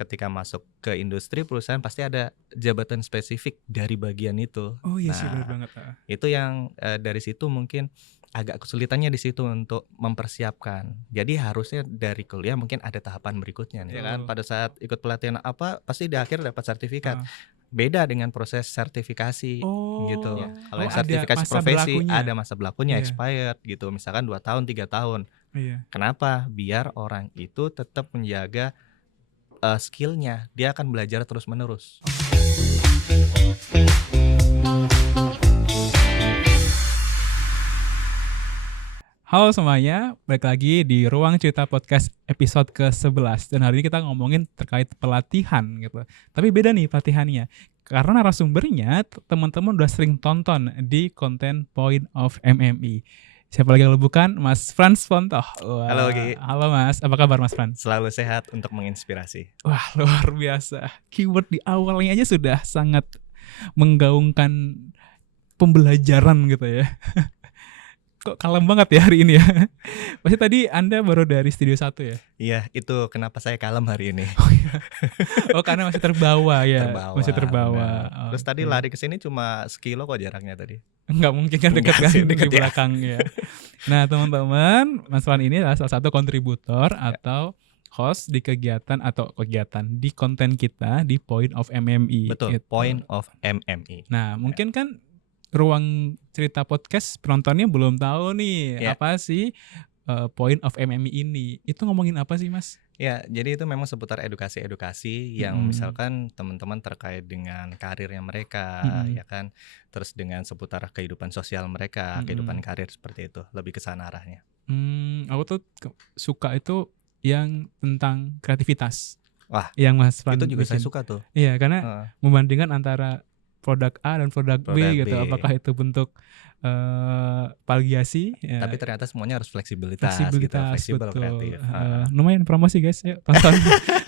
ketika masuk ke industri perusahaan pasti ada jabatan spesifik dari bagian itu. Oh iya sih, benar Nah, banget. itu yang dari situ mungkin agak kesulitannya di situ untuk mempersiapkan. Jadi harusnya dari kuliah mungkin ada tahapan berikutnya nih, ya kan. Betul. Pada saat ikut pelatihan apa pasti di akhir dapat sertifikat. Heeh. Beda dengan proses sertifikasi gitu. Oh, Kalau yang ada sertifikasi masa profesi berlakunya. ada masa berlakunya, Iya, expired gitu. Misalkan 2 tahun, 3 tahun. iya. Kenapa? Biar orang itu tetap menjaga skill-nya. Dia akan belajar terus-menerus. Halo semuanya, balik lagi di Ruang Cerita Podcast episode ke-11. Dan hari ini kita ngomongin terkait pelatihan gitu. Tapi beda nih pelatihannya. Karena narasumbernya teman-teman udah sering tonton di konten Point of MMI. Siapa lagi kalau bukan Mas Frans Pontoh. Wah, Halo, Gi. halo Mas, apa kabar Mas Frans? Selalu sehat untuk menginspirasi. Wah, luar biasa. Keyword di awalnya aja sudah sangat menggaungkan pembelajaran gitu ya. Kok kalem banget ya hari ini ya. Pasti tadi Anda baru dari Studio 1 ya? Iya, itu kenapa saya kalem hari ini. Oh, karena masih terbawa ya. Masih terbawa. benar. Terus tadi Oke. lari ke sini cuma sekilo kok jaraknya tadi. Enggak mungkin kan dekat Enggak kan sih, di deket ya. belakang ya. Nah, teman-teman, Mas Wan ini adalah salah satu kontributor atau host di kegiatan di konten kita di Point of MMI. Betul, gitu. Point of MMI. Nah, mungkin kan ruang cerita podcast penontonnya belum tahu nih Ya. apa sih Point of MMI ini. Itu ngomongin apa sih, Mas? Ya, jadi itu memang seputar edukasi-edukasi yang misalkan teman-teman terkait dengan karirnya mereka, ya kan. Terus dengan seputar kehidupan sosial mereka, kehidupan karir seperti itu. Lebih ke sana arahnya. Aku tuh suka itu yang tentang kreativitas. Wah, yang Mas Fran itu juga saya bikin. suka tuh. Iya, karena membandingkan antara produk A dan produk B Produk gitu. B. Apakah itu bentuk plagiasi? Ya, Tapi ternyata semuanya harus fleksibilitas gitu, fleksibilitas, fleksibel, betul. kreatif. Lumayan promosi guys, yuk tonton.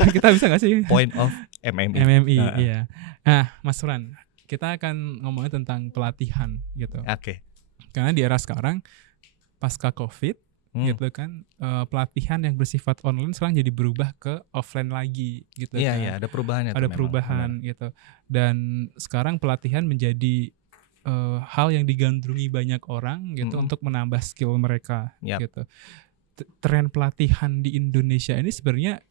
Kita bisa gak sih? Point of MMI. MMI, iya. Nah, Mas Fran, kita akan ngomongin tentang pelatihan gitu. Oke. Karena di era sekarang pasca COVID gitu kan, pelatihan yang bersifat online sekarang jadi berubah ke offline lagi gitu kan. Iya, ada perubahannya. Ada perubahan gitu. Dan sekarang pelatihan menjadi hal yang digandrungi banyak orang gitu untuk menambah skill mereka gitu. Tren pelatihan di Indonesia ini sebenarnya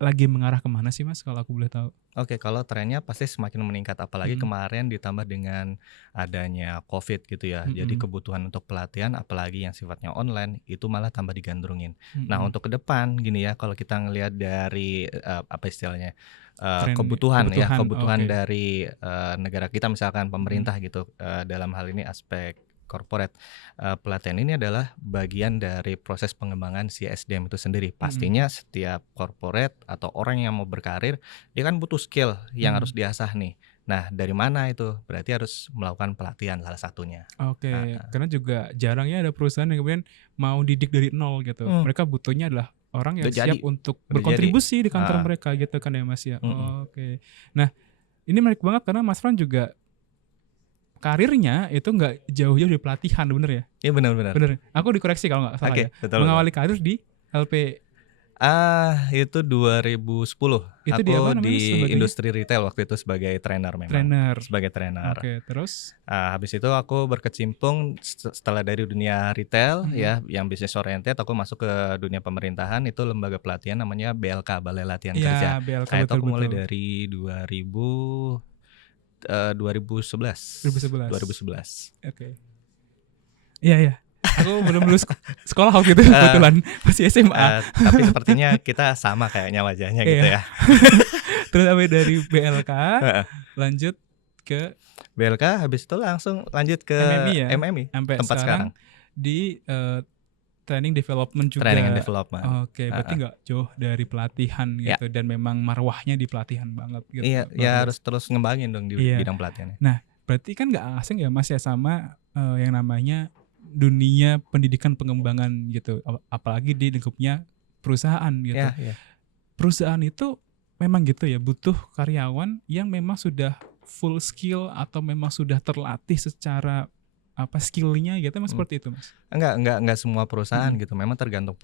lagi mengarah kemana sih Mas kalau aku boleh tahu? Oke, kalau trennya pasti semakin meningkat, apalagi kemarin ditambah dengan adanya COVID gitu ya. Jadi kebutuhan untuk pelatihan apalagi yang sifatnya online itu malah tambah digandrungin. Nah, untuk ke depan gini ya, kalau kita ngelihat dari apa istilahnya? Kebutuhan dari negara kita misalkan pemerintah gitu, dalam hal ini aspek corporate, pelatihan ini adalah bagian dari proses pengembangan si SDM itu sendiri. Pastinya setiap corporate atau orang yang mau berkarir, dia kan butuh skill yang harus diasah nih. Nah, dari mana itu? Berarti harus melakukan pelatihan salah satunya. Oke, karena juga jarang ya ada perusahaan yang kemudian mau didik dari nol gitu. Mereka butuhnya adalah orang yang siap untuk berkontribusi di kantor mereka gitu kan ya Mas ya. Oke. Nah, ini menarik banget karena Mas Fran juga karirnya itu nggak jauh-jauh dari pelatihan, bener ya? Iya, benar. Bener. Aku dikoreksi kalau nggak salah ya. Betul. Mengawali karir di LP. Itu 2010. Itu di apa Aku namanya, di sebagainya? industri retail waktu itu sebagai trainer memang. Sebagai trainer. Oke, terus? Habis itu aku berkecimpung setelah dari dunia retail ya, yang bisnis oriented, aku masuk ke dunia pemerintahan, itu lembaga pelatihan namanya BLK, Balai Latihan Kerja. BLK, Nah, itu aku mulai betul. dari 2011. Oke. Iya. Aku belum lulus sekolah waktu itu kebetulan masih SMA. Tapi sepertinya kita sama kayaknya wajahnya gitu ya. Terus sampai dari BLK lanjut ke BLK, habis itu langsung lanjut ke MMI sampai tempat sekarang di training development juga. Training and development. Oke, berarti nggak jauh dari pelatihan gitu dan memang marwahnya di pelatihan banget gitu. Iya, ya harus terus ngembangin dong di bidang pelatihannya. Nah, berarti kan nggak asing ya Mas ya sama yang namanya dunia pendidikan pengembangan gitu, apalagi di lingkupnya perusahaan gitu. Iya. Perusahaan itu memang gitu ya, butuh karyawan yang memang sudah full skill atau memang sudah terlatih secara skill-nya gitu, Mas, Mhm. seperti itu, Mas? Enggak semua perusahaan Mhm. gitu, memang tergantung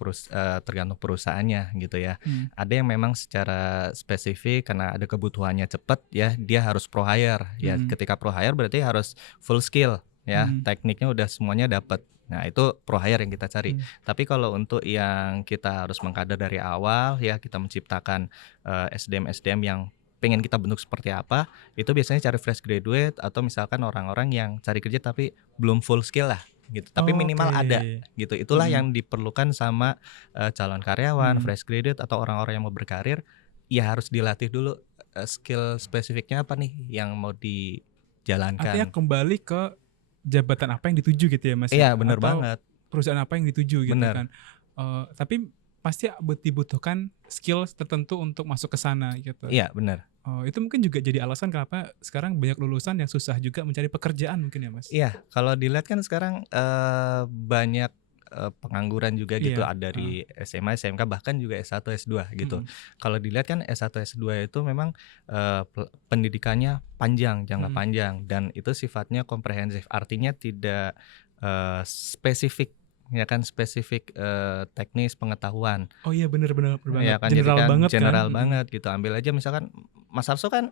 perusahaannya gitu ya. Mhm. Ada yang memang secara spesifik karena ada kebutuhannya cepat ya, dia harus pro hire. Ya Mhm. ketika pro hire berarti harus full skill ya, Mhm. tekniknya udah semuanya dapat. Nah itu pro hire yang kita cari. Mhm. Tapi kalau untuk yang kita harus mengkader dari awal ya, kita menciptakan, SDM-SDM yang pengen kita bentuk seperti apa, itu biasanya cari fresh graduate atau misalkan orang-orang yang cari kerja tapi belum full skill lah gitu, tapi minimal ada Oke. gitu. Itulah Mhm. yang diperlukan sama, calon karyawan, Mhm. fresh graduate atau orang-orang yang mau berkarir, ya harus dilatih dulu, skill spesifiknya apa nih yang mau Artinya dijalankan. kembali ke jabatan apa yang dituju gitu ya, Mas, Iya ya? bener Atau banget, perusahaan apa yang dituju gitu bener. kan. Tapi pasti dibutuhkan skill tertentu untuk masuk ke sana gitu. Iya bener. Itu mungkin juga jadi alasan kenapa sekarang banyak lulusan yang susah juga mencari pekerjaan mungkin ya, Mas? Iya, kalau dilihat kan sekarang, banyak, pengangguran juga gitu, Iya, heeh. dari SMA, SMK, bahkan juga S1, S2 gitu. Mhm. Kalau dilihat kan S1, S2 itu memang, pendidikannya panjang, jangka Mhm. panjang dan itu sifatnya komprehensif. Artinya tidak, spesifik, ya kan, spesifik, teknis pengetahuan. Oh iya, bener bener bener banget. Ya kan, jadi General kan banget kan? general Mhm. banget gitu. Ambil aja misalkan Mas Arso kan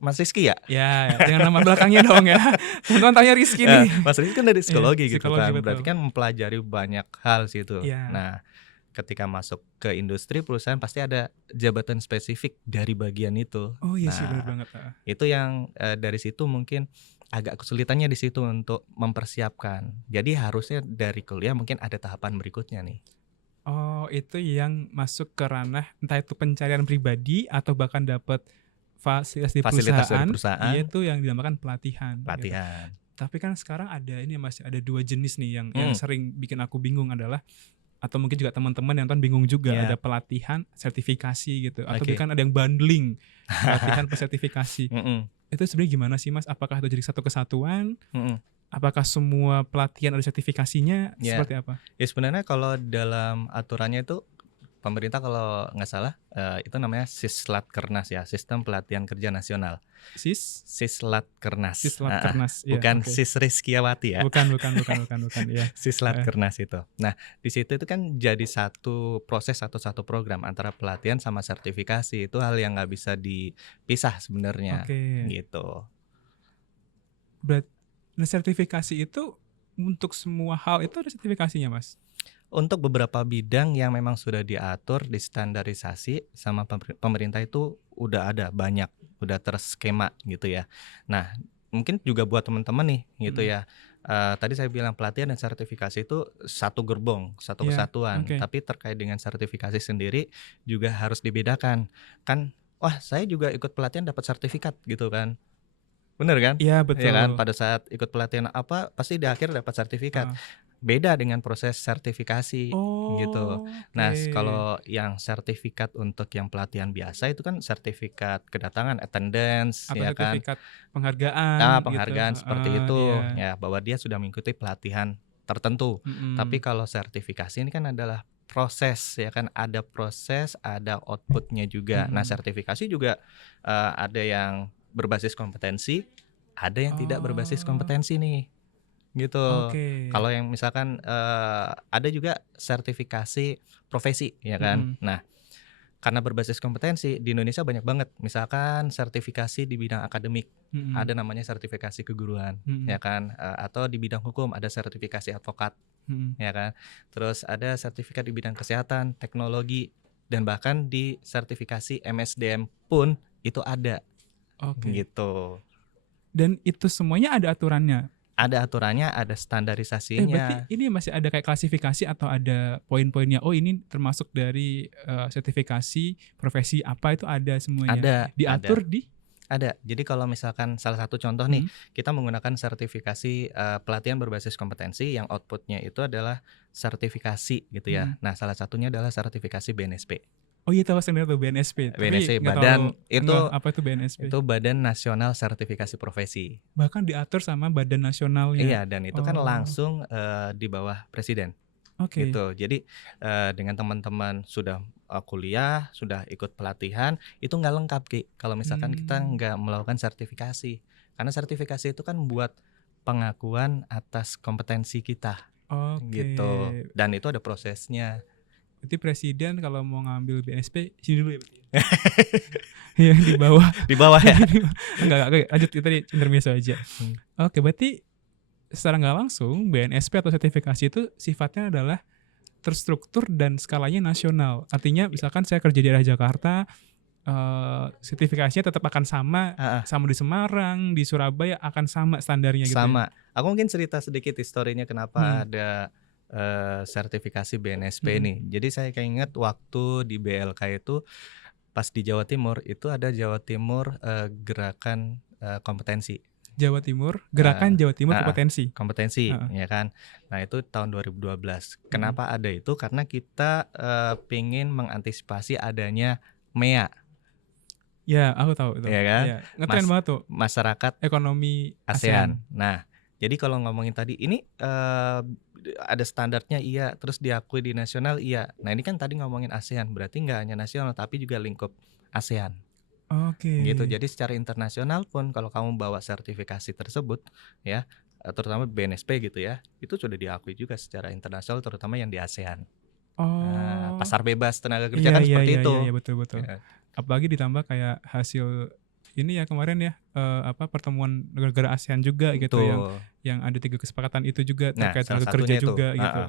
Mas Rizky ya? Ya, dengan nama belakangnya dong ya. Teman-teman taunya Rizky nih. Mas Rizky kan dari Iya, psikologi gitu psikologi kan, berarti betul. kan mempelajari banyak hal sih itu. Iya. Nah, ketika masuk ke industri perusahaan pasti ada jabatan spesifik dari bagian itu. Oh iya sih, bener Nah, banget, heeh. itu yang, dari situ mungkin agak kesulitannya di situ untuk mempersiapkan. Jadi harusnya dari kuliah mungkin ada tahapan berikutnya nih, Oh, itu yang masuk ke ranah entah itu pencarian pribadi atau bahkan dapat fasilitas di fasilitas dari perusahaan, perusahaan, yaitu yang dinamakan pelatihan gitu. pelatihan. Tapi kan sekarang ada ini ya, Mas, ada 2 jenis nih yang Mhm, sering bikin aku bingung adalah atau mungkin juga teman-teman yang nonton bingung juga, ada iya, pelatihan, sertifikasi gitu, atau oke. bahkan ada yang bundling, pelatihan plus sertifikasi. Mhm, Itu sebenarnya gimana sih, Mas? Apakah itu jadi satu kesatuan? mhm, Apakah semua pelatihan ada sertifikasinya? iya. Seperti apa? Ya sebenarnya kalau dalam aturannya itu pemerintah kalau nggak salah, itu namanya Sislatkernas ya, Sistem Pelatihan Kerja Nasional. SIS? Sislatkernas, heeh, Sislatkernas, iya, bukan oke. Sis Rizkiawati ya, Bukan, iya, heeh. Sislatkernas itu. Nah, di situ itu kan jadi satu proses, satu program antara pelatihan sama sertifikasi, itu hal yang nggak bisa dipisah sebenarnya, Oke. gitu. Berat nah sertifikasi itu untuk semua hal itu ada sertifikasinya, Mas? Untuk beberapa bidang yang memang sudah diatur, distandarisasi sama pemerintah itu udah ada banyak, udah terskema gitu ya. Nah, mungkin juga buat teman-teman nih gitu Mhm. ya, tadi saya bilang pelatihan dan sertifikasi itu satu gerbong, satu Iya, kesatuan, oke. tapi terkait dengan sertifikasi sendiri juga harus dibedakan. Kan, wah saya juga ikut pelatihan dapat sertifikat gitu kan, bener kan? Iya, Ya kan, betul. pada saat ikut pelatihan apa, pasti di akhir dapat sertifikat. Heeh. Beda dengan proses sertifikasi gitu. Nah, Oke. kalau yang sertifikat untuk yang pelatihan biasa itu kan sertifikat kedatangan, attendance Atau ya kan, sertifikat penghargaan gitu, penghargaan seperti heeh, itu, iya. ya bahwa dia sudah mengikuti pelatihan tertentu. Tapi Mhm. kalau sertifikasi ini kan adalah proses ya kan, ada proses, ada output-nya juga. Nah, Mhm. sertifikasi juga, ada yang berbasis kompetensi, ada yang tidak berbasis Oh, kompetensi nih. Gitu. oke. Kalau yang misalkan, ada juga sertifikasi profesi ya kan. Mhm. Nah, karena berbasis kompetensi di Indonesia banyak banget, misalkan sertifikasi di bidang akademik, Mhm. ada namanya sertifikasi keguruan ya Mhm. kan, atau di bidang hukum ada sertifikasi advokat Mhm. ya kan. Terus ada sertifikat di bidang kesehatan, teknologi, dan bahkan di sertifikasi MSDM pun itu ada, Oke. gitu. Dan itu semuanya ada aturannya? Ada aturannya, ada Berarti standarisasinya. ini masih ada kayak klasifikasi atau ada poin-poinnya, oh ini termasuk dari, sertifikasi profesi apa itu ada semuanya? Ada ada. Diatur di Ada. Jadi kalau misalkan salah satu contoh nih, mhm, kita menggunakan sertifikasi, pelatihan berbasis kompetensi yang output-nya itu adalah sertifikasi gitu mhm. ya. Nah, salah satunya adalah sertifikasi BNSP. Oh iya, tahu sebenarnya tuh BNSP, tapi BNSP nggak tahu badan ngeh apa itu BNSP. itu Badan Nasional Sertifikasi Profesi. Bahkan diatur sama badan nasionalnya. Iya, dan itu kan Oh, langsung, di bawah presiden. oke. Gitu. Jadi, dengan teman-teman sudah, kuliah, sudah ikut pelatihan, itu nggak lengkap, Ki, kalau misalkan kita Mmm, nggak melakukan sertifikasi. Karena sertifikasi itu kan buat pengakuan atas kompetensi kita gitu. Dan itu ada prosesnya. Berarti presiden kalau mau ngambil BNSP sini dulu ya berarti. Yang di bawah. Di bawah ya. Enggak, lanjut kita di intermezzo aja. Oke, berarti secara nggak langsung BNSP atau sertifikasi itu sifatnya adalah terstruktur dan skalanya nasional. Artinya misalkan saya kerja di daerah Jakarta, sertifikasinya tetap akan sama di Semarang, di Surabaya akan sama standarnya gitu. Sama. Aku mungkin cerita sedikit historinya kenapa ada sertifikasi BNSP ini. Jadi saya ingat waktu di BLK itu pas di Jawa Timur itu ada Jawa Timur gerakan kompetensi. Jawa Timur, gerakan Jawa Timur kompetensi, ya kan. Nah itu tahun 2012. Kenapa ada itu? Karena kita pengen mengantisipasi adanya MEA. Ya, aku tahu itu. Ya kan? Ya, ngetren banget tuh. Masyarakat ekonomi ASEAN. Nah, jadi kalau ngomongin tadi ini ada standarnya iya, terus diakui di nasional iya. Nah ini kan tadi ngomongin ASEAN, berarti nggak hanya nasional tapi juga lingkup ASEAN. Gitu. Jadi secara internasional pun kalau kamu bawa sertifikasi tersebut ya, terutama BNSP gitu ya, itu sudah diakui juga secara internasional terutama yang di ASEAN. Pasar bebas tenaga kerja kan seperti itu. Iya, betul. Ya. Apalagi ditambah kayak hasil ini ya kemarin ya pertemuan negara-negara ASEAN juga gitu yang ada 3 kesepakatan itu juga terkait tenaga kerja juga gitu.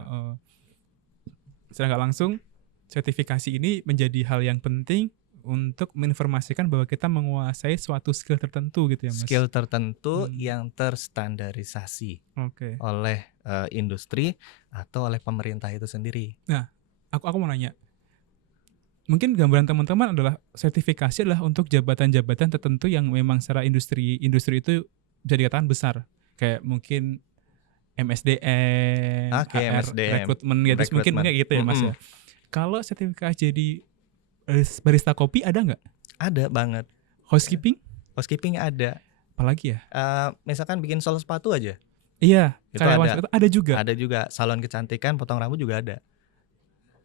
Secara nggak langsung sertifikasi ini menjadi hal yang penting untuk menginformasikan bahwa kita menguasai suatu skill tertentu gitu ya Mas. Skill tertentu yang terstandarisasi oleh industri atau oleh pemerintah itu sendiri. Nah, aku mau nanya. Mungkin gambaran teman-teman adalah sertifikasi adalah untuk jabatan-jabatan tertentu yang memang secara industri itu bisa dikatakan besar. Kayak mungkin MSDM, rekrutmen gitu, mungkin kayak gitu ya Mas ya. Kalau sertifikasi jadi barista kopi ada nggak? Ada banget. Housekeeping? Housekeeping ada. Apalagi ya? Misalkan bikin sol sepatu aja. Iya, itu ada juga. Ada juga. Salon kecantikan, potong rambut juga ada.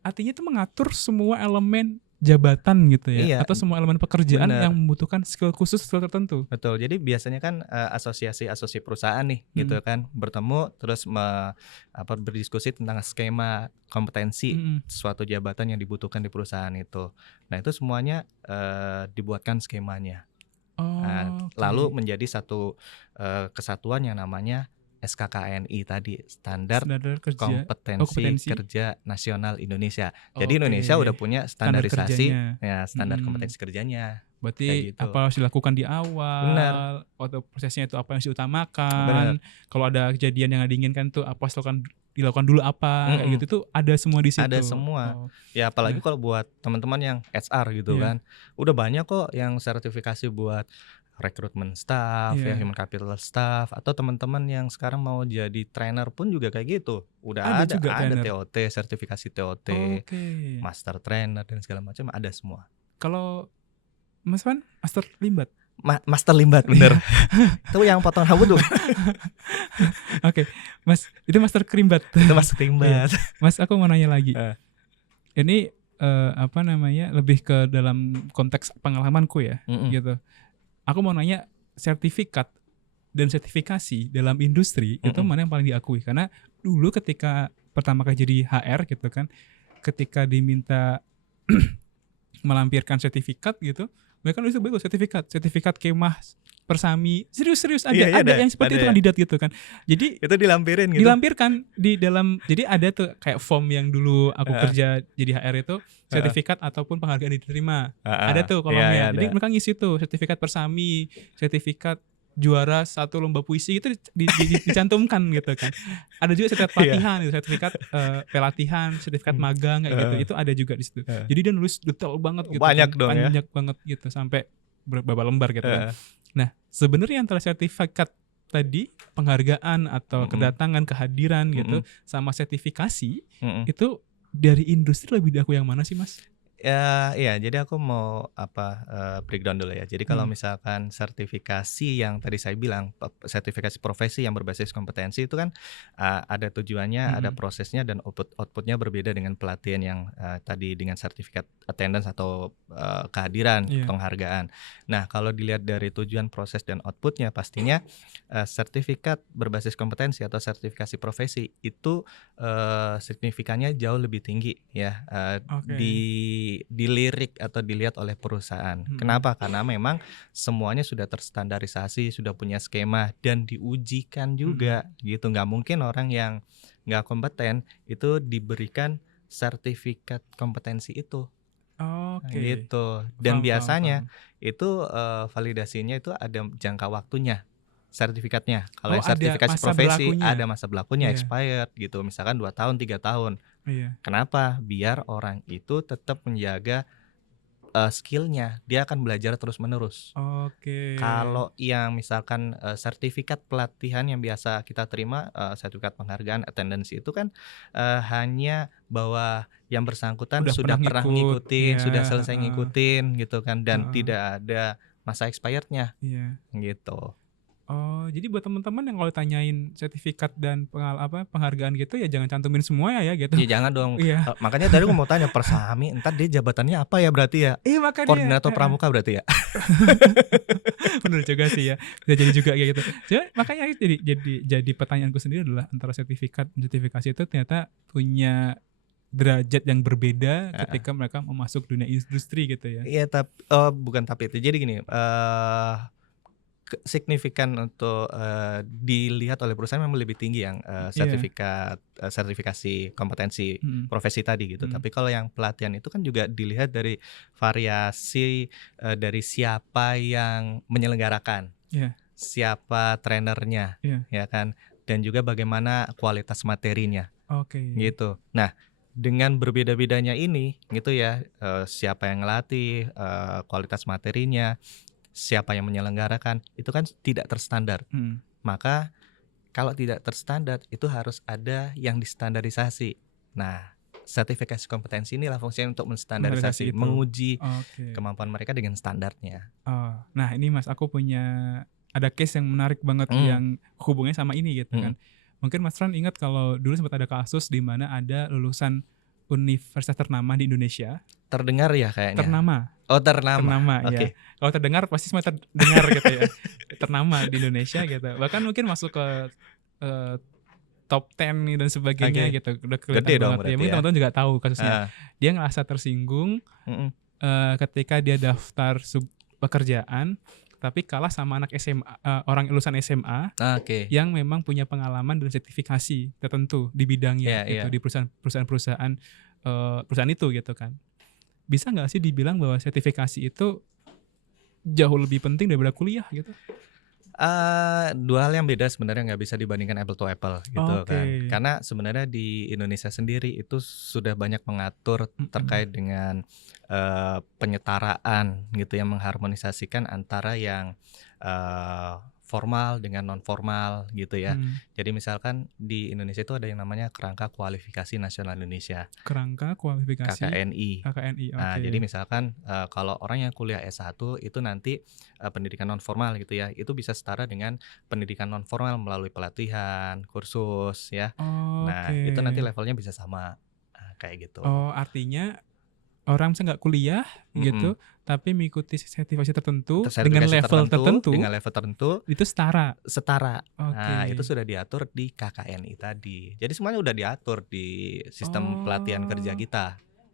Artinya itu mengatur semua elemen jabatan gitu ya, iya, atau semua elemen pekerjaan yang membutuhkan skill khusus, skill tertentu. Betul. Jadi biasanya kan asosiasi perusahaan nih gitu kan bertemu terus berdiskusi tentang skema kompetensi suatu jabatan yang dibutuhkan di perusahaan itu. Nah itu semuanya dibuatkan skemanya. Lalu menjadi satu kesatuan yang namanya SKKNI tadi, standar kompetensi kerja nasional Indonesia. Jadi Indonesia udah punya standarisasi standar kompetensi kerjanya. Berarti gitu. Apa harus dilakukan di awal, atau prosesnya itu apa yang harus diutamakan. Kalau ada kejadian yang diinginkan tuh apa dilakukan dulu apa kayak gitu tuh ada semua di situ. Ada semua. Ya apalagi kalau buat teman-teman yang HR gitu kan. Udah banyak kok yang sertifikasi buat rekrutmen staff, human capital staff, atau teman-teman yang sekarang mau jadi trainer pun juga kayak gitu. Udah ada TOT, sertifikasi TOT, master trainer dan segala macam ada semua. Kalau Mas Van, master limbat? Master limbat bener. Itu yang potong rambut tuh. Oke, Mas, itu master kerimbat. Itu master kerimbat. Mas, aku mau nanya lagi. Ini lebih ke dalam konteks pengalamanku ya, gitu. Aku mau nanya sertifikat dan sertifikasi dalam industri itu mana yang paling diakui? Karena dulu ketika pertama kali jadi HR gitu kan, ketika diminta melampirkan sertifikat gitu, mereka nulis bagus sertifikat kemah Persami, serius ada yang seperti itu kandidat gitu kan. Jadi itu dilampirkan di dalam, jadi ada tuh kayak form yang dulu aku kerja jadi HR itu sertifikat ataupun penghargaan diterima. Ada tuh kolomnya. Jadi mereka ngisi tuh sertifikat Persami, sertifikat juara 1 lomba puisi itu dicantumkan gitu kan. Ada juga sertifikat pelatihan, sertifikat pelatihan, sertifikat magang kayak gitu. Itu ada juga di situ. Jadi dia nulis detail banget gitu. Banyak kan. dong Banyak banget gitu sampai beberapa lembar gitu kan. Nah, sebenarnya antara sertifikat tadi, penghargaan atau kedatangan, kehadiran gitu, sama sertifikasi itu dari industri lebih diakui yang mana sih Mas? Iya, jadi aku mau breakdown dulu ya. Jadi kalau Hmm, misalkan sertifikasi yang tadi saya bilang, sertifikasi profesi yang berbasis kompetensi itu kan, ada tujuannya, ada mhm, prosesnya dan output-nya berbeda dengan pelatihan yang, tadi dengan sertifikat attendance atau, kehadiran, iya, penghargaan. Nah, kalau dilihat dari tujuan, proses, dan output-nya pastinya, sertifikat berbasis kompetensi atau sertifikasi profesi itu, signifikannya jauh lebih tinggi ya, oke, dilirik atau dilihat oleh perusahaan. mhm, Kenapa? Karena memang semuanya sudah terstandarisasi, sudah punya skema dan diujikan mhm, juga gitu. Nggak mungkin orang yang nggak kompeten itu diberikan sertifikat kompetensi itu, oke, gitu. Dan paham paham biasanya paham. itu, validasinya itu ada jangka waktunya, sertifikatnya. Kalau Oh, yang ada sertifikasi masa profesi ada berlakunya? masa berlakunya, Iya expired gitu, misalkan 2 tahun, 3 tahun. iya, Kenapa? Biar orang itu tetap menjaga, skill-nya, dia akan belajar terus-menerus. oke, Kalau yang misalkan, sertifikat pelatihan yang biasa kita terima, sertifikat penghargaan attendance itu kan, hanya bahwa yang bersangkutan udah pernah sudah pernah ngikut, ngikutin, iya, sudah selesai heeh ngikutin gitu kan, dan heeh, tidak ada masa expired-nya, iya. gitu. Oh, jadi buat teman-teman yang kalau ditanyain sertifikat dan penghargaan gitu ya jangan cantumin semua ya gitu. Ya jangan dong, Iya, makanya tadi aku mau tanya Persami entar dia jabatannya apa ya berarti ya? iya makanya, Koordinator heeh. pramuka berarti ya? Bener juga sih ya, bisa jadi juga kayak gitu. Cuma makanya jadi pertanyaanku sendiri adalah antara sertifikat dan sertifikasi itu ternyata punya derajat yang berbeda ketika mereka mau masuk dunia industri gitu ya? Iya bukan tapi itu. Jadi gini, signifikan untuk, dilihat oleh perusahaan memang lebih tinggi yang, Iya, sertifikasi kompetensi mhm profesi tadi gitu. mhm, Tapi kalau yang pelatihan itu kan juga dilihat dari variasi, dari siapa yang menyelenggarakan, iya siapa trainernya, iya, ya kan, dan juga bagaimana kualitas materinya, oke, gitu. Nah, dengan berbeda-bedanya ini gitu ya, siapa yang ngelatih, kualitas materinya, siapa yang menyelenggarakan, itu kan tidak terstandar. mhm, Maka kalau tidak terstandar itu harus ada yang distandarisasi. Nah, sertifikasi kompetensi inilah fungsinya untuk standarisasi menstandarisasi, itu, menguji oke. kemampuan mereka dengan standarnya. Oh, nah ini Mas, aku punya ada case yang menarik banget Mhm, yang hubungannya sama ini gitu kan. mhm. Mungkin Mas Fran ingat kalau dulu sempat ada kasus di mana ada lulusan universitas ternama di Indonesia, Terdengar ya kayaknya? ternama Oh ternama, ternama ya. oke. Kalau terdengar pasti semua terdengar gitu ya. Ternama di Indonesia gitu. Bahkan mungkin masuk ke, eee, top 10 nih dan sebagainya Oke, gitu, udah gede kelihatan dong banget ya. berarti Mungkin ya? teman-teman juga tahu kasusnya. Heeh, Dia ngerasa tersinggung mhm. Ketika dia daftar pekerjaan, tapi kalah sama anak SMA, orang lulusan SMA Oke, yang memang punya pengalaman dan sertifikasi tertentu di bidangnya iya gitu, iya. di perusahaan itu gitu kan. Bisa nggak sih dibilang bahwa sertifikasi itu jauh lebih penting daripada kuliah gitu? 2 hal yang beda sebenarnya nggak bisa dibandingkan apple to apple gitu Oke, kan. Karena sebenarnya di Indonesia sendiri itu sudah banyak mengatur mhm, terkait dengan, penyetaraan gitu yang mengharmonisasikan antara yang, formal dengan non formal gitu ya. mmm, Jadi misalkan di Indonesia itu ada yang namanya Kerangka Kualifikasi Nasional Indonesia, kerangka kualifikasi KKNI. KKNI, Nah, oke. jadi misalkan, kalau orang yang kuliah S1 itu nanti, pendidikan non formal gitu ya, itu bisa setara dengan pendidikan non formal melalui pelatihan, kursus ya. Nah, Oke. itu nanti levelnya bisa sama, kayak gitu. Oh, artinya orang misalnya nggak kuliah gitu, Mhm, tapi mengikuti sertifikasi tertentu dengan tersertifikasi level tertentu tertentu, dengan level tertentu itu setara? setara. Nah, itu Oke. sudah diatur di KKNI tadi. Jadi semuanya udah diatur di sistem pelatihan kerja Oh, kita.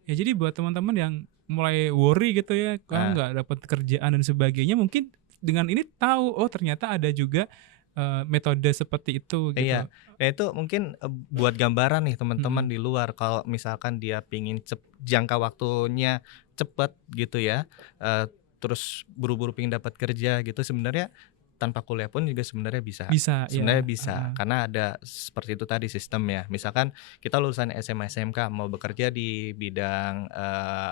ya jadi buat teman-teman yang mulai worry gitu ya, Nah, nggak dapat kerjaan dan sebagainya, mungkin dengan ini tahu, oh ternyata ada juga, metode seperti itu gitu. iya, ya itu mungkin, buat gambaran nih teman-teman Mhm, di luar kalau misalkan dia pingin jangka waktunya cepet gitu ya, terus buru-buru pengen dapat kerja gitu sebenarnya tanpa kuliah pun juga bisa, sebenarnya ya, bisa heeh, karena ada seperti itu tadi sistemnya. Misalkan kita lulusan SMA, SMK mau bekerja di bidang,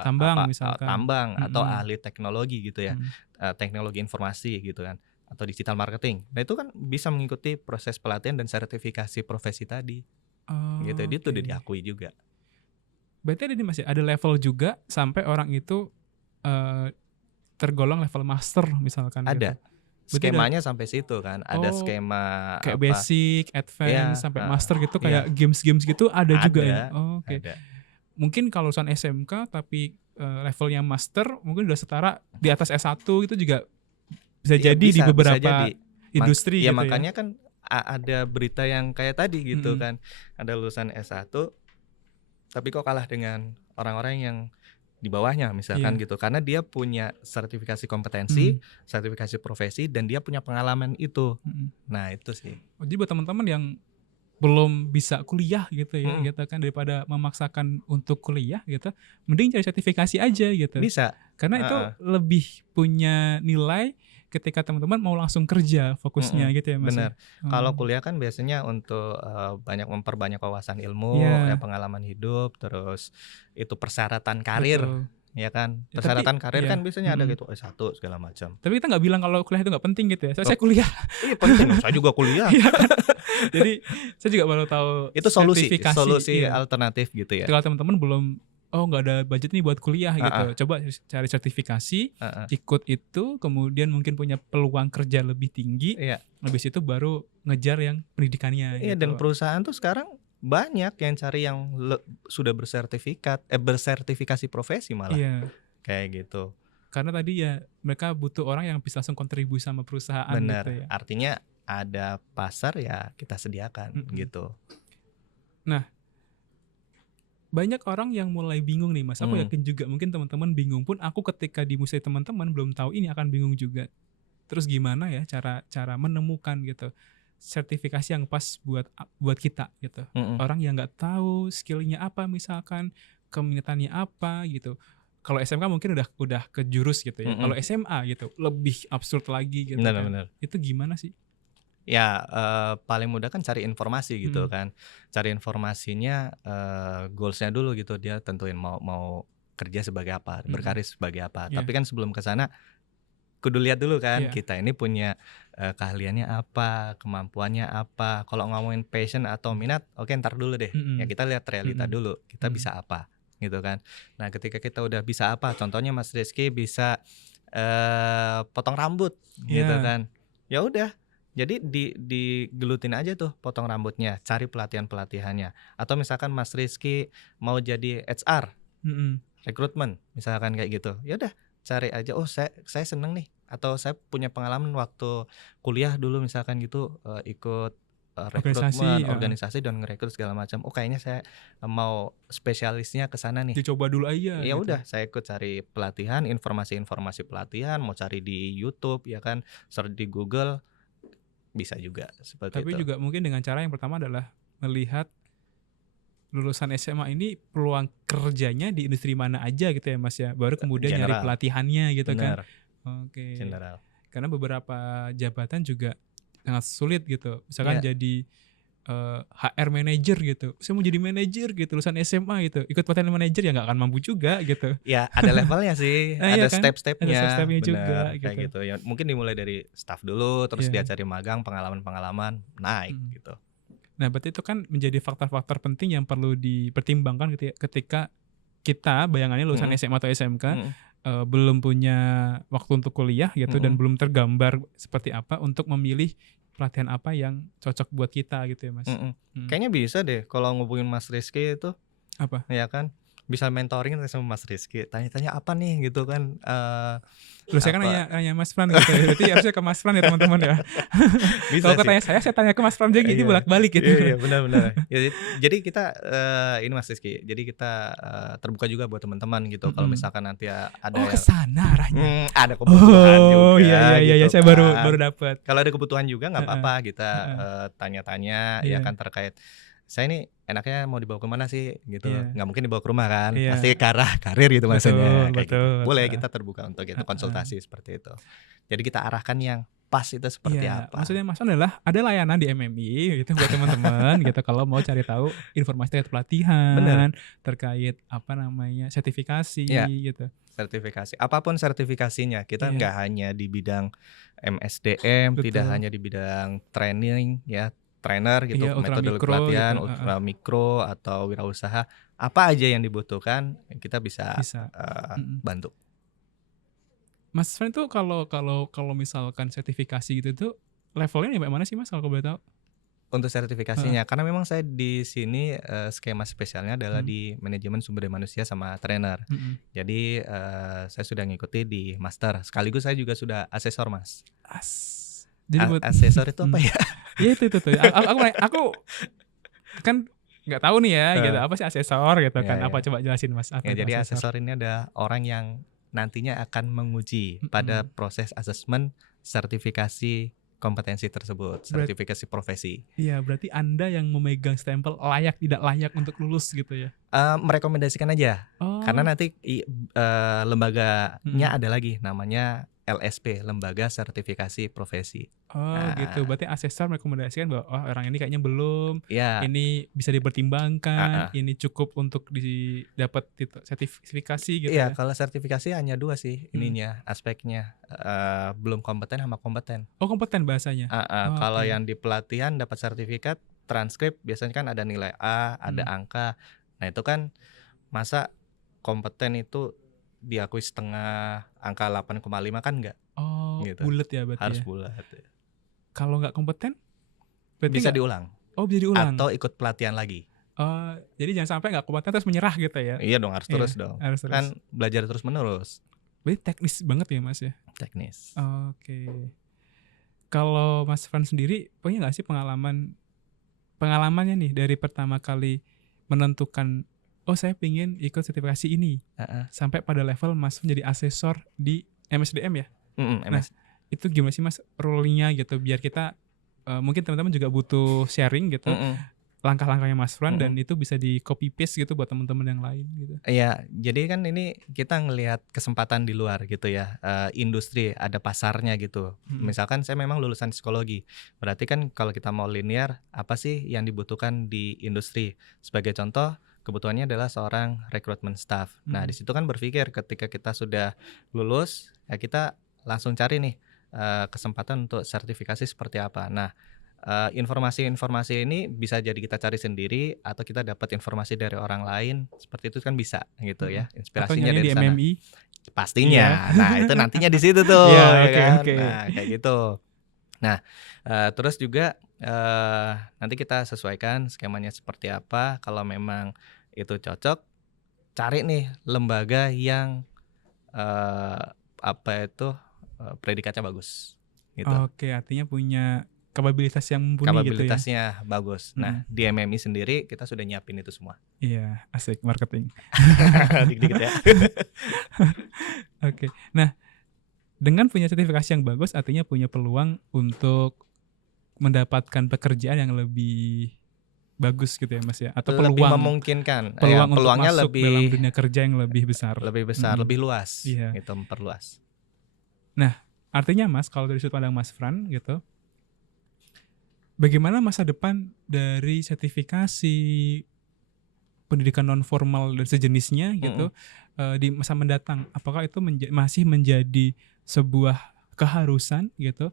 tambang misalkan, tambang atau mhm ahli teknologi gitu ya, mhm, teknologi informasi gitu kan. Atau digital marketing. Nah, itu kan bisa mengikuti proses pelatihan dan sertifikasi profesi tadi, gitu. Itu oke. udah diakui juga. Berarti ada masih ada level juga sampai orang itu tergolong level master misalkan Ada. gitu. Berarti ada Skemanya sampai situ kan. Ada skema kayak apa? basic, advance, Ya, sampai master gitu ya, kayak games-games gitu ada juga ya. ada, Oke. ada. Mungkin kalau lulusan SMK tapi levelnya master mungkin udah setara di atas S1 itu juga bisa Iya, jadi di bisa beberapa jadi. industri Ya gitu ya. makanya kan ada berita yang kayak tadi gitu Mm-mm. kan. Ada lulusan S1 tapi kok kalah dengan orang-orang yang di bawahnya misalkan Iya. gitu. Karena dia punya sertifikasi kompetensi, Mm. sertifikasi profesi, dan dia punya pengalaman itu. Mm-mm. Nah itu sih. Oh, jadi buat teman-teman yang belum bisa kuliah gitu ya, Mm-mm. gitu kan, daripada memaksakan untuk kuliah gitu, mending cari sertifikasi aja gitu. Bisa. Karena itu lebih punya nilai ketika teman-teman mau langsung kerja fokusnya gitu ya Mas ya. Bener. Kalau kuliah kan biasanya untuk banyak memperbanyak wawasan ilmu, Iya, pengalaman hidup, terus itu persyaratan karir, betul. ya kan. Ya, tapi Persyaratan karir iya, kan biasanya ada gitu S1 segala macam. tapi kita nggak bilang kalau kuliah itu nggak penting gitu ya. Saya Oh, kuliah. iya penting, saya juga kuliah. Iya kan? Jadi saya juga baru tahu Itu solusi sertifikasi. Iya. alternatif gitu ya. Kalau teman-teman belum nggak ada budget nih buat kuliah Heeh, gitu, coba cari sertifikasi, heeh. ikut itu, kemudian mungkin punya peluang kerja lebih tinggi, Iya. habis itu baru ngejar yang pendidikannya Iya, gitu. dan perusahaan tuh sekarang banyak yang cari yang sudah bersertifikasi profesi malah Iya, kayak gitu. karena tadi ya mereka butuh orang yang bisa langsung kontribusi sama perusahaan gitu Benar. ya. Artinya ada pasar ya kita sediakan Mm-mm. gitu. Nah, banyak orang yang mulai bingung nih Mas. Aku Hmm. yakin juga mungkin teman-teman bingung pun. Aku ketika di musik teman-teman belum tahu ini akan bingung juga. Terus gimana ya cara menemukan gitu sertifikasi yang pas buat kita gitu. Mm-mm. Orang yang nggak tahu skillnya apa misalkan, keminatannya apa gitu. Kalau SMK mungkin udah ke jurus gitu ya. Mm-mm. Kalau SMA gitu lebih absurd lagi gitu kan. Benar. Itu gimana sih? Ya paling mudah kan cari informasi gitu Mm-mm. kan. Cari informasinya goalsnya dulu gitu, dia tentuin mau kerja sebagai apa, Mm-mm. berkarir sebagai apa. Iya. Tapi kan sebelum ke sana kudu lihat dulu kan Iya. kita ini punya keahliannya apa, kemampuannya apa. Kalau ngomongin passion atau minat, oke ntar dulu deh. Mm-mm. Ya kita lihat realita Mm-mm. dulu. Kita Mm-mm. bisa apa gitu kan. Nah ketika kita udah bisa apa, contohnya Mas Rizky bisa potong rambut gitu Iya. kan. Ya udah. Jadi digelutin aja tuh potong rambutnya, cari pelatihannya. Atau misalkan Mas Rizky mau jadi HR, Mm-mm. rekrutmen, misalkan kayak gitu. Ya udah, cari aja. Oh, saya seneng nih, atau saya punya pengalaman waktu kuliah dulu misalkan gitu, ikut rekrutmen, organisasi dan ngerekrut segala macam. Oh, kayaknya saya mau spesialisnya ke sana nih. Dicoba dulu aja Ya gitu. udah, saya ikut cari pelatihan, informasi pelatihan, mau cari di YouTube ya kan, search di Google, bisa juga seperti Tapi itu. juga mungkin dengan cara yang pertama adalah melihat lulusan SMA ini peluang kerjanya di industri mana aja gitu ya Mas ya. Baru kemudian nyari General. pelatihannya gitu kan. Benar, Oke. general. Karena beberapa jabatan juga sangat sulit gitu. Misalkan Iya. jadi HR manager gitu. Saya mau jadi manajer gitu lulusan SMA gitu. Ikut pelatihan manajer ya nggak akan mampu juga gitu. Ya ada levelnya sih, Nah, iya ada kan? step-stepnya, Ada step-stepnya bener, juga kayak gitu. gitu. Ya mungkin dimulai dari staff dulu, terus Iya. dia cari magang, pengalaman naik gitu. Nah, berarti itu kan menjadi faktor-faktor penting yang perlu dipertimbangkan gitu ya, ketika kita bayangannya lulusan SMA atau SMK belum punya waktu untuk kuliah gitu dan belum tergambar seperti apa untuk memilih pelatihan apa yang cocok buat kita gitu ya Mas. Kayaknya bisa deh kalau ngubungin Mas Rizky itu, Apa? ya kan, bisa mentoring sama Mas Rizky, tanya-tanya apa nih gitu kan. Loh, saya kan apa- nanya Mas Fran gitu ya. Berarti harusnya ke Mas Fran ya teman-teman ya. Bisa Kalau sih. tanya saya tanya ke Mas Fran jadi Iya. bolak-balik gitu. Iya benar. Jadi kita ini Mas Rizky, jadi kita terbuka juga buat teman-teman gitu. Kalau misalkan nanti ada Oh, yang kesana arahnya. ada kebutuhan juga. Oh iya gitu saya kan. baru dapat. Kalau ada kebutuhan juga nggak apa-apa kita tanya-tanya ya Iya. kan terkait. Saya ini enaknya mau dibawa kemana sih gitu. Iya. Nggak mungkin dibawa ke rumah kan. Iya. Pasti ke arah karir gitu maksudnya. Kayak gitu. betul. Boleh kita terbuka untuk itu konsultasi seperti itu. Jadi kita arahkan yang pas itu seperti Iya, apa. maksudnya Mas Fran adalah ada layanan di MMI gitu buat teman-teman gitu kalau mau cari tahu informasi terkait pelatihan, Bener. terkait apa namanya sertifikasi Iya. gitu. Sertifikasi, apapun sertifikasinya, kita Iya. nggak hanya di bidang MSDM, tidak Betul. hanya di bidang training ya, trainer gitu, Iya, ultra metode mikro gitu, pelatihan, heeh, ultra mikro atau wirausaha, apa aja yang dibutuhkan kita bisa bisa. Mhm. bantu. Mas Fren tuh kalau kalau kalau misalkan sertifikasi gitu tuh levelnya sampai mana sih Mas kalau aku boleh tahu? Untuk Heeh, sertifikasinya, karena memang saya di sini, skema spesialnya adalah mhm, di manajemen sumber daya manusia sama trainer. mhm. Jadi, saya sudah ngikuti di master, sekaligus saya juga sudah asesor, Mas. Jadi buat Asesor itu apa mhm, ya? iya itu, aku kan nggak tahu nih ya gitu, Heeh, apa sih asesor gitu kan, iya iya. apa coba jelasin Mas, apa Ya, itu jadi asesor? asesor ini adalah orang yang nantinya akan menguji pada Mhm, proses asesmen sertifikasi kompetensi tersebut, berat sertifikasi profesi. iya berarti Anda yang memegang stempel layak tidak layak untuk lulus gitu ya? Merekomendasikan aja, karena Oh, nanti lembaganya mhm. ada lagi namanya LSP, Lembaga Sertifikasi Profesi. Oh gitu, Nah, berarti asesor merekomendasikan bahwa, "Oh orang ini kayaknya belum, ya, ini bisa dipertimbangkan, heeh. ini cukup untuk dapat sertifikasi," gitu Iya, ya? kalau sertifikasi hanya 2 sih Mhm. ininya, aspeknya, belum kompeten sama kompeten. Oh kompeten bahasanya? Heeh, kalau Oke, yang di pelatihan dapat sertifikat, transkrip biasanya kan ada nilai A, ada mhm. angka. Nah itu kan masa kompeten itu diakui setengah, angka 8,5 kan enggak, Oh gitu. bulet ya berarti Harus ya? bulat. Kalau nggak kompeten, berarti Bisa nggak, diulang oh bisa diulang? atau ikut pelatihan lagi. Oh, jadi jangan sampai nggak kompeten terus menyerah gitu ya? Iya dong, harus terus Iya, dong. harus terus. Kan belajar terus-menerus, Berarti teknis banget ya Mas ya? teknis. Oke. Kalau Mas Fran sendiri punya nggak sih pengalamannya nih dari pertama kali menentukan, "Oh saya pengen ikut sertifikasi ini," Heeh, sampai pada level Mas menjadi asesor di MSDM ya? Nah, MS. itu gimana sih Mas rule-nya gitu biar kita, mungkin teman-teman juga butuh sharing gitu, Mhm, langkah-langkahnya Mas Fran dan mhm. itu bisa di copy paste gitu buat teman-teman yang lain gitu. Iya, jadi kan ini kita ngelihat kesempatan di luar gitu ya, industri, ada pasarnya gitu. Mhm, Misalkan saya memang lulusan psikologi, berarti kan kalau kita mau linear, apa sih yang dibutuhkan di industri? Sebagai contoh, kebutuhannya adalah seorang rekrutmen staff. Nah, di mhm. situ kan berpikir ketika kita sudah lulus, ya kita langsung cari nih, kesempatan untuk sertifikasi seperti apa. Nah, informasi-informasi ini bisa jadi kita cari sendiri atau kita dapat informasi dari orang lain, seperti itu kan bisa gitu Mhm. ya, Atau inspirasinya nyarinya dari di sana. MMI? Iya. Pastinya. Nah, itu nantinya di situ Iya, tuh, ya oke kan. oke. Nah, kayak gitu. Nah, terus juga, nanti kita sesuaikan skemanya seperti apa, kalau memang itu cocok, cari nih lembaga yang, eee, apa itu, predikatnya bagus, gitu. Oke, artinya punya kapabilitas yang mumpuni gitu ya? Kapabilitasnya bagus. Nah, Mhm. di MMI sendiri kita sudah nyiapin itu semua. Iya, asik marketing. Dikit-dikit ya. Oke. Nah, dengan punya sertifikasi yang bagus artinya punya peluang untuk mendapatkan pekerjaan yang lebih bagus gitu ya, Mas, ya? Atau Lebih peluang memungkinkan, ya peluang untuk peluangnya masuk dalam lebih dunia kerja yang lebih besar. lebih besar, Mhm, lebih luas iya. gitu, memperluas. Nah, artinya Mas, kalau dari sudut pandang Mas Fran gitu, bagaimana masa depan dari sertifikasi pendidikan non formal dan sejenisnya gitu, Mhm. di masa mendatang? Apakah itu masih menjadi sebuah keharusan gitu?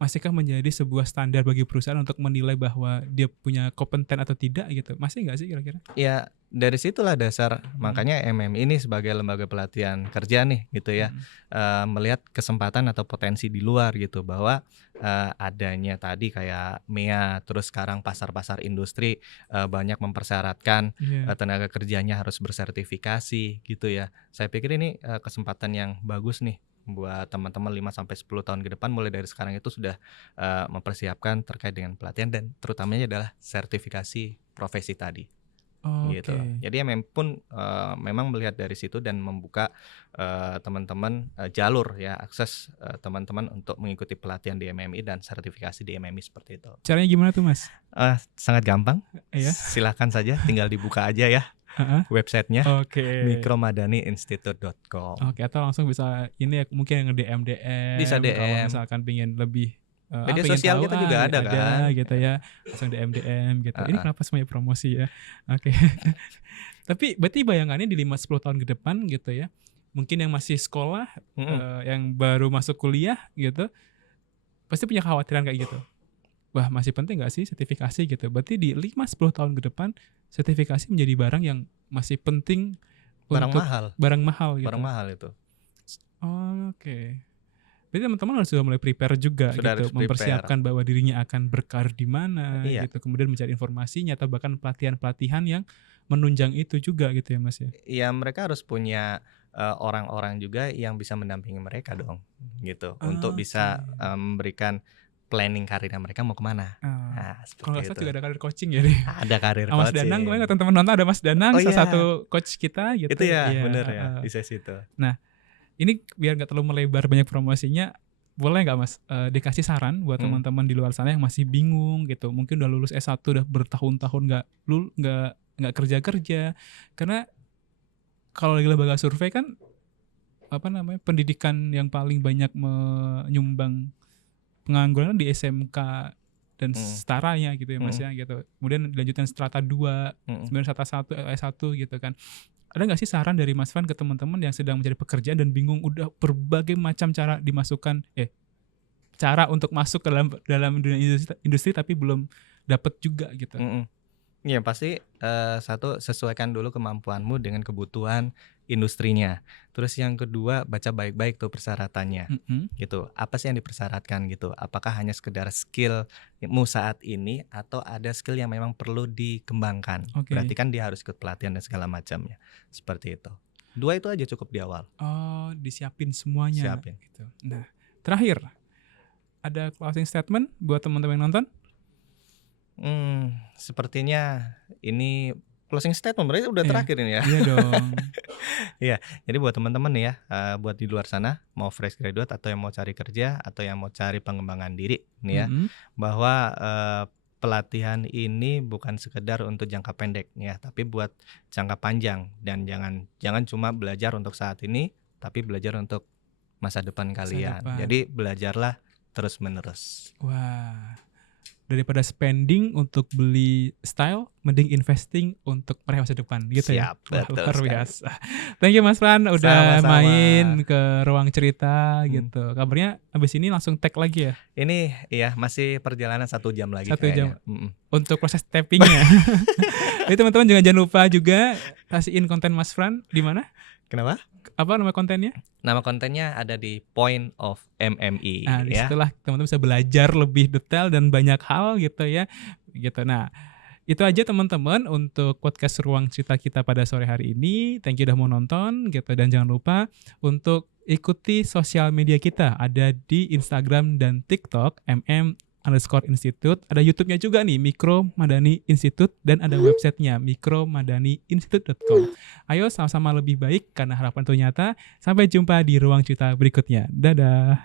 Masihkah menjadi sebuah standar bagi perusahaan untuk menilai bahwa dia punya kompeten atau tidak gitu? Masih nggak sih kira-kira? Ya, dari situlah dasar Mhm, makanya MMI ini sebagai lembaga pelatihan kerja nih gitu ya, mhm. melihat kesempatan atau potensi di luar gitu bahwa, adanya tadi kayak MEA, terus sekarang pasar-pasar industri, banyak mempersyaratkan, Iya. tenaga kerjanya harus bersertifikasi gitu ya. Saya pikir ini, kesempatan yang bagus nih buat teman-teman 5 sampai 10 tahun ke depan mulai dari sekarang itu sudah, mempersiapkan terkait dengan pelatihan dan terutamanya adalah sertifikasi profesi tadi. Gitu. Oke. Jadi MM pun, memang melihat dari situ dan membuka, teman-teman, jalur ya, akses, teman-teman untuk mengikuti pelatihan di MMI dan sertifikasi di MMI seperti itu. Caranya gimana tuh, Mas? Sangat gampang, Iya? silakan saja tinggal dibuka aja ya Heeh. websitenya Oke. mikromadaniinstitute.com. Oke, atau langsung bisa ini ya, mungkin nge-DM Bisa DM kalau DM, misalkan pengen lebih, media pengen sosial tahu, kita juga ada kan. gitu ya, langsung DM gitu. Ini Heeh, kenapa semuanya promosi ya? Oke. Tapi berarti bayangannya di 5, 10 tahun ke depan gitu ya, mungkin yang masih sekolah, mhm. yang baru masuk kuliah gitu, pasti punya kekhawatiran kayak gitu? wah masih penting nggak sih sertifikasi gitu. Berarti di 5-10 tahun ke depan sertifikasi menjadi barang yang masih penting Barang untuk mahal, barang mahal gitu. barang mahal itu. Oke. Berarti teman-teman harus sudah mulai prepare juga Sudah gitu, harus prepare. mempersiapkan bahwa dirinya akan berkarir di mana Iya. gitu, kemudian mencari informasinya atau bahkan pelatihan-pelatihan yang menunjang itu juga gitu ya Mas ya. Ya mereka harus punya orang-orang juga yang bisa mendampingi mereka dong, gitu, untuk bisa memberikan planning karirnya mereka mau kemana. Nah, Kalau nggak seperti salah itu. juga ada karir coaching ya nih. Ada karir Mas coaching. Danang, kemarin teman-teman nonton ada Mas Danang, Oh salah iya. satu coach kita gitu. Itu ya, Iya, bener ya, di sesi itu. Ini biar nggak terlalu melebar banyak promosinya, boleh nggak Mas dikasih saran buat teman-teman di luar sana yang masih bingung gitu, mungkin udah lulus S1 udah bertahun-tahun nggak kerja-kerja, karena kalau lagi lembaga survei kan pendidikan yang paling banyak menyumbang pengangguran di SMK dan setaranya gitu ya Mas ya gitu. Kemudian dilanjutkan strata 2, kemudian strata 1, S1 gitu kan. Ada nggak sih saran dari Mas Fran ke teman-teman yang sedang mencari pekerjaan dan bingung udah berbagai macam cara cara untuk masuk ke dalam dunia industri tapi belum dapat juga gitu. Ya pasti satu, sesuaikan dulu kemampuanmu dengan kebutuhan industrinya. Terus yang kedua, baca baik-baik tuh persyaratannya. Gitu. Apa sih yang dipersyaratkan gitu? Apakah hanya sekedar skillmu saat ini atau ada skill yang memang perlu dikembangkan? Berarti kan dia harus ikut pelatihan dan segala macamnya. Seperti itu. 2 itu aja cukup di awal. Oh, disiapin semuanya. Siapin. Gitu. Nah, terakhir ada closing statement buat teman-teman yang nonton? Sepertinya ini closing statement berarti udah terakhir ini ya. Iya dong. Iya, jadi buat teman-teman nih ya, buat di luar sana mau fresh graduate atau yang mau cari kerja atau yang mau cari pengembangan diri nih ya, bahwa pelatihan ini bukan sekedar untuk jangka pendek nih ya, tapi buat jangka panjang, dan jangan cuma belajar untuk saat ini, tapi belajar untuk masa depan kalian. Jadi belajarlah terus-menerus. Wah. Daripada spending untuk beli style, mending investing untuk meraih masa depan gitu. Siap, ya. betul Luar sekali. biasa. Thank you Mas Fran udah Sama-sama. main ke ruang cerita gitu. Kabarnya abis ini langsung tag lagi ya? Ini ya masih perjalanan 1 jam lagi. 1 jam. kayaknya. Untuk proses tappingnya. Jadi teman-teman jangan lupa juga kasihin konten Mas Fran di mana? Kenapa? Apa nama kontennya? Nama kontennya ada di Point of MMI. Nah, disitulah teman-teman bisa belajar lebih detail dan banyak hal gitu ya. Gitu. Nah, itu aja teman-teman untuk podcast Ruang Cerita kita pada sore hari ini. Thank you udah mau nonton gitu, dan jangan lupa untuk ikuti sosial media kita. Ada di Instagram dan TikTok _institute. Ada YouTube-nya juga nih, Mikro Madani Institute, dan ada websitenya mikromadaninstitute.com. Ayo sama-sama lebih baik karena harapan itu nyata. Sampai jumpa di Ruang Cerita berikutnya. Dadah.